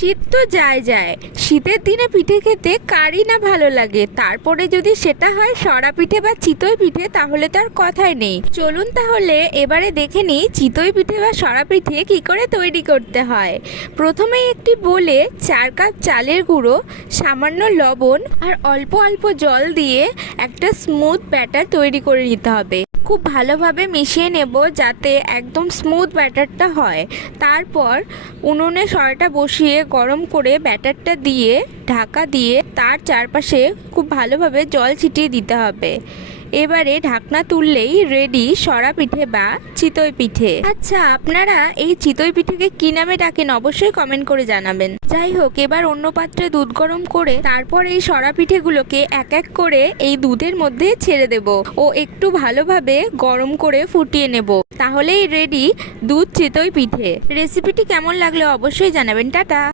শীত তো যায় যায়, শীতের দিনে পিঠে খেতে কারই না ভালো লাগে, তারপরে যদি সেটা হয় সরা পিঠে বা চিতই পিঠে তাহলে তো আর কথাই নেই। চলুন তাহলে এবারে দেখে নিই চিতই পিঠে বা সরা পিঠে কি করে তৈরি করতে হয়। প্রথমেই একটি বোলে 4 কাপ চালের গুঁড়ো, সামান্য লবণ আর অল্প অল্প জল দিয়ে একটা স্মুথ ব্যাটার তৈরি করে নিতে হবে। খুব ভালোভাবে মিশিয়ে নেব যাতে একদম স্মুথ ব্যাটারটা হয়। তারপর উনুনে সরাটা বসিয়ে গরম করে ব্যাটারটা দিয়ে ঢাকা দিয়ে তার চারপাশে খুব ভালোভাবে জল ছিটিয়ে দিতে হবে। এবারে ঢাকনা তুললেই রেডি সরা পিঠে বা চিতই পিঠে। আচ্ছা, আপনারা এই চিতই পিঠেকে কি নামে ডাকেন অবশ্যই কমেন্ট করে জানাবেন। যাই হোক, এবার অন্য পাত্রে দুধ গরম করে তারপর এই সরা পিঠেগুলোকে এক এক করে এই দুধের মধ্যে ছেড়ে দেব ও একটু ভালোভাবে গরম করে ফুটিয়ে নেব। তাহলেই রেডি দুধ চিতই পিঠে। রেসিপিটি কেমন লাগলো অবশ্যই জানাবেন। টাটা।